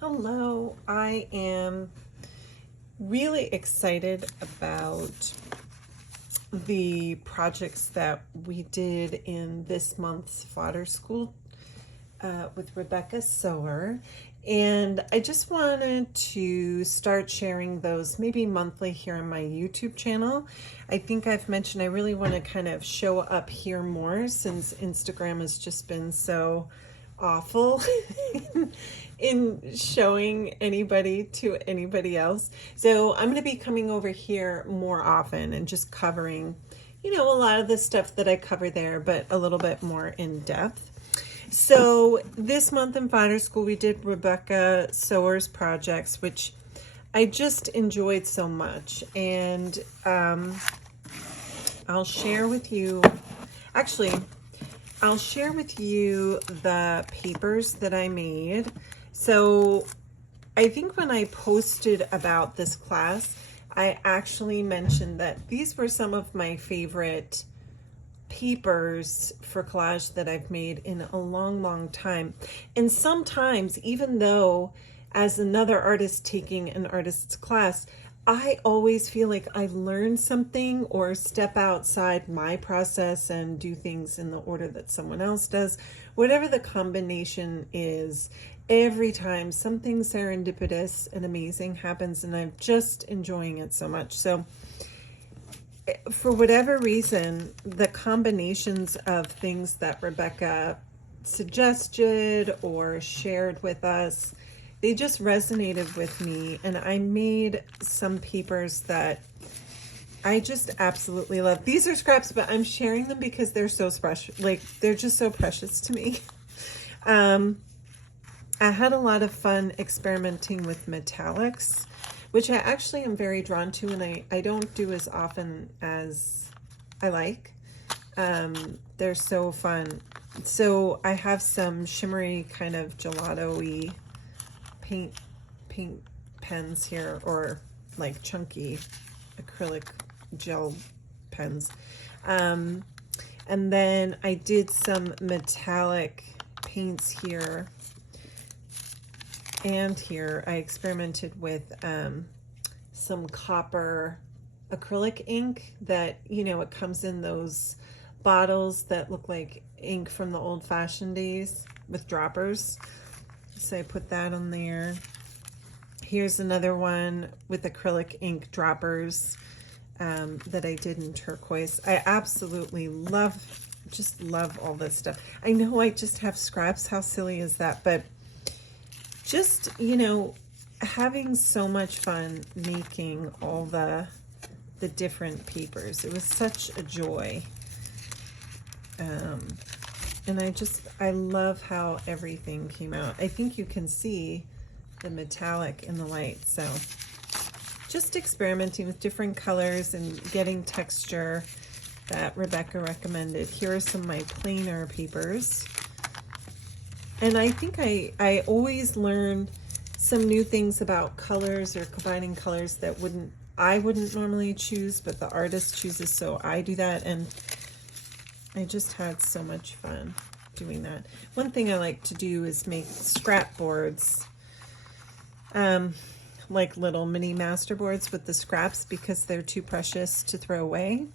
Hello, I am really excited about the projects that we did in this month's Fodder School with Rebecca Sower. And I just wanted to start sharing those maybe monthly here on my YouTube channel. I think I've mentioned I really want to kind of show up here more since Instagram has just been so awful in showing anybody to anybody else. So I'm going to be coming over here more often and just covering, a lot of the stuff that I cover there, but a little bit more in depth. So this month in Fodder School, we did Rebecca Sower's projects, which I just enjoyed so much. And I'll share with you, I'll share with you the papers that I made. So I think when I posted about this class, I actually mentioned that these were some of my favorite papers for collage that I've made in a long time. And sometimes, even though as another artist taking an artist's class, I always feel like I learn something or step outside my process and do things in the order that someone else does. Whatever the combination is, every time something serendipitous and amazing happens, and I'm just enjoying it so much. So for whatever reason, the combinations of things that Rebecca suggested or shared with us, they just resonated with me, and I made some papers that I just absolutely love. These are scraps, but I'm sharing them because they're so special. Like, they're just so precious to me. I had a lot of fun experimenting with metallics, which I actually am very drawn to, and I don't do as often as I like. They're so fun. So I have some shimmery kind of gelato-y paint pens here, or like chunky acrylic gel pens. And then I did some metallic paints here and here. I experimented with some copper acrylic ink that, it comes in those bottles that look like ink from the old-fashioned days with droppers. So I put that on there. Here's another one with acrylic ink droppers that I did in turquoise. I absolutely just love all this stuff. I know I just have scraps. How silly is that? But just, having so much fun making all the different papers. It was such a joy. And I love how everything came out. I think you can see the metallic in the light. So just experimenting with different colors and getting texture that Rebecca recommended. Here are some of my plainer papers. And I think I always learn some new things about colors or combining colors that I wouldn't normally choose, but the artist chooses, so I do that. And I just had so much fun doing that. One thing I like to do is make scrap boards, like little mini master boards with the scraps, because they're too precious to throw away.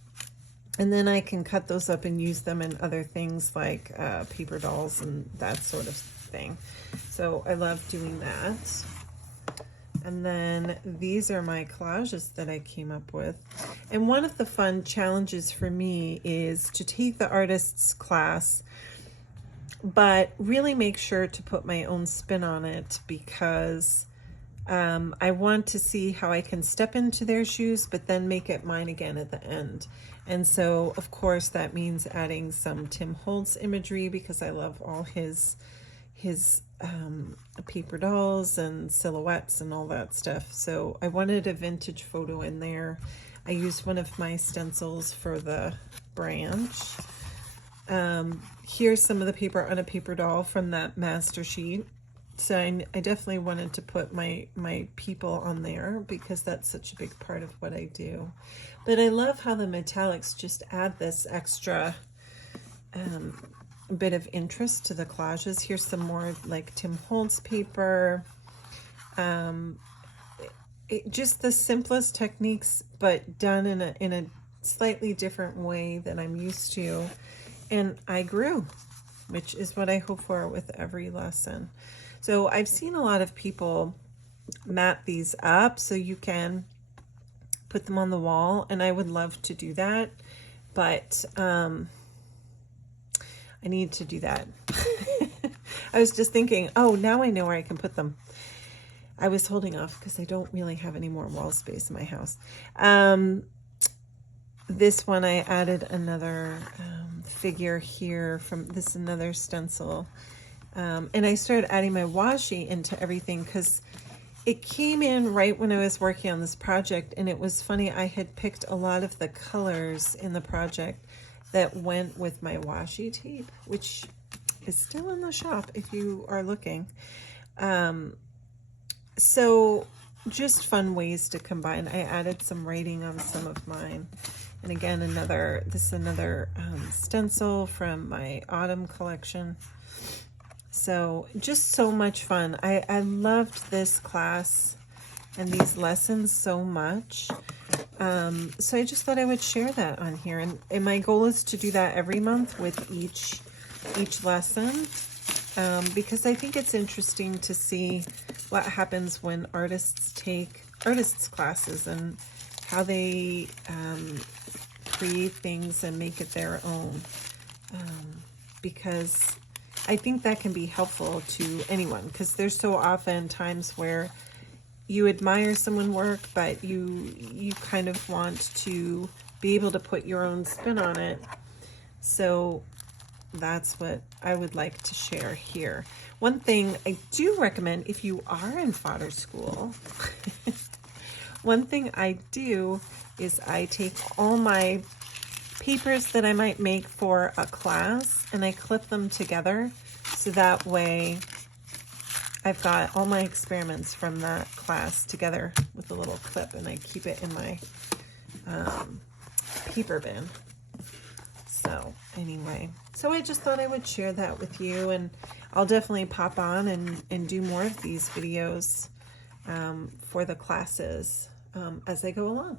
And then I can cut those up and use them in other things like paper dolls and that sort of thing. So I love doing that. And then these are my collages that I came up with. And one of the fun challenges for me is to take the artist's class, but really make sure to put my own spin on it, because I want to see how I can step into their shoes, but then make it mine again at the end. And so, of course, that means adding some Tim Holtz imagery, because I love all his paper dolls and silhouettes and all that stuff. So I wanted a vintage photo in there. I used one of my stencils for the branch. Here's some of the paper on a paper doll from that master sheet. So I definitely wanted to put my people on there, because that's such a big part of what I do. But I love how the metallics just add this extra bit of interest to the collages. Here's some more like Tim Holtz paper. Just the simplest techniques, but done in a slightly different way than I'm used to. And I grew, which is what I hope for with every lesson. So I've seen a lot of people map these up so you can put them on the wall, and I would love to do that, but I need to do that. I was just thinking, oh, now I know where I can put them. I was holding off because I don't really have any more wall space in my house. This one I added another figure here from this, another stencil. And I started adding my washi into everything because it came in right when I was working on this project, and it was funny, I had picked a lot of the colors in the project that went with my washi tape, which is still in the shop if you are looking. So just fun ways to combine. I added some writing on some of mine. And again, this is another stencil from my autumn collection. So just so much fun. I loved this class and these lessons so much. So I just thought I would share that on here. And my goal is to do that every month with each lesson. Because I think it's interesting to see what happens when artists take artists classes and how they create things and make it their own. Because I think that can be helpful to anyone, because there's so often times where you admire someone's work, but you kind of want to be able to put your own spin on it. So that's what I would like to share here. One thing I do recommend if you are in Fodder School, one thing I do is I take all my papers that I might make for a class and I clip them together, so that way I've got all my experiments from that class together with a little clip, and I keep it in my paper bin. So anyway, so I just thought I would share that with you, and I'll definitely pop on and do more of these videos for the classes as they go along.